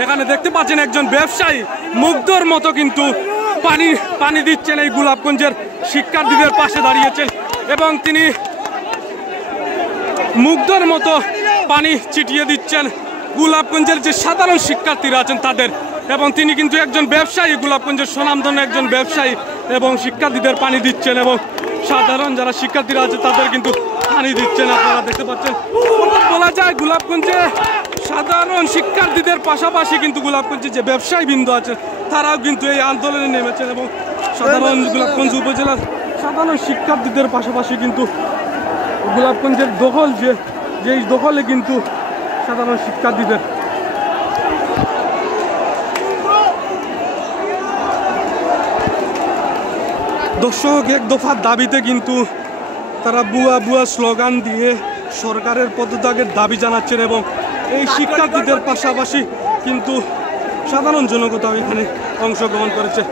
এখানে দেখতে পাচ্ছেন একজন ব্যবসায়ী মুগ্ধর মতো কিন্তু পানি দিচ্ছেন এই গোলাপগঞ্জের শিক্ষার্থীদের পাশে দাঁড়িয়েছেন এবং তিনি মুগ্ধর মতো পানি ছিটিয়ে দিচ্ছেন গোলাপগঞ্জের যে সাধারণ শিক্ষার্থীরা আছেন তাদের। এবং তিনি কিন্তু একজন ব্যবসায়ী, গোলাপগঞ্জের স্বনামধন্য একজন ব্যবসায়ী এবং শিক্ষার্থীদের পানি দিচ্ছেন এবং সাধারণ যারা শিক্ষার্থীরা আছে তাদের কিন্তু পানি দিচ্ছেন। আপনারা দেখতে পাচ্ছেন, বলা যায় গোলাপগঞ্জে সাধারণ শিক্ষার্থীদের পাশাপাশি কিন্তু গোলাপগঞ্জে যে ব্যবসায়ী বৃন্দ আছে তারাও কিন্তু এই আন্দোলনে নেমেছেন এবং সাধারণ গোলাপগঞ্জ উপজেলার সাধারণ শিক্ষার্থীদের পাশাপাশি কিন্তু গোলাপগঞ্জের দখল যেই দখলে কিন্তু সাধারণ শিক্ষার্থীদের দর্শক এক দফার দাবিতে কিন্তু তারা বুয়া বুয়া স্লোগান দিয়ে সরকারের পদত্যাগের দাবি জানাচ্ছেন এবং এই শিক্ষার্থীদের পাশাপাশি কিন্তু সাধারণ জনগণও এখানে অংশগ্রহণ করেছে।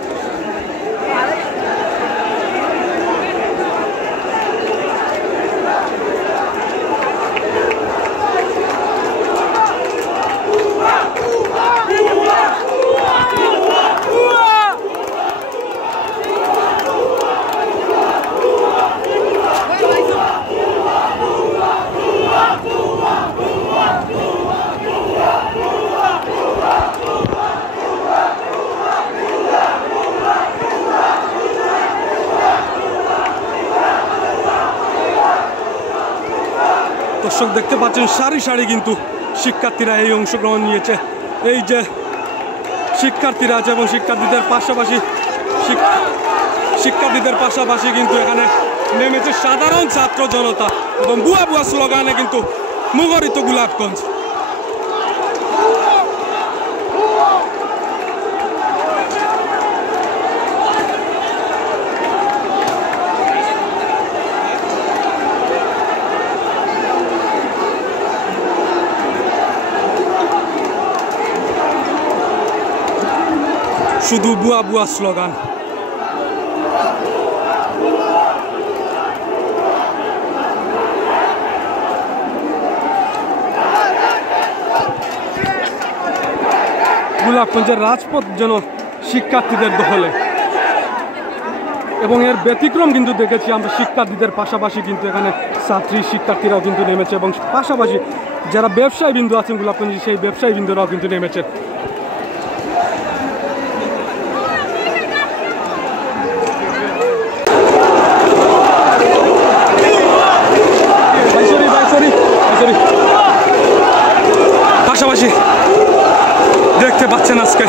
দর্শক দেখতে পাচ্ছেন সারি সারি কিন্তু শিক্ষার্থীরা এই অংশগ্রহণ নিয়েছে। এই যে শিক্ষার্থীরা আছে এবং শিক্ষার্থীদের পাশাপাশি কিন্তু এখানে নেমেছে সাধারণ ছাত্র জনতা এবং বুয়া বুয়া স্লোগানে কিন্তু মুখরিত গোলাপগঞ্জ। শুধু বুয়া বুয়া স্লোগান। গোলাপগঞ্জের রাজপথ যেন শিক্ষার্থীদের দখলে এবং এর ব্যতিক্রম কিন্তু দেখেছি আমরা শিক্ষার্থীদের পাশাপাশি কিন্তু এখানে ছাত্রী শিক্ষার্থীরাও কিন্তু নেমেছে এবং পাশাপাশি যারা ব্যবসায়ী বিন্দু আছেন গোলাপগঞ্জে সেই ব্যবসায়ী বিন্দুরাও কিন্তু নেমেছে। পাশাপাশি দেখতে পাচ্ছেন আজকে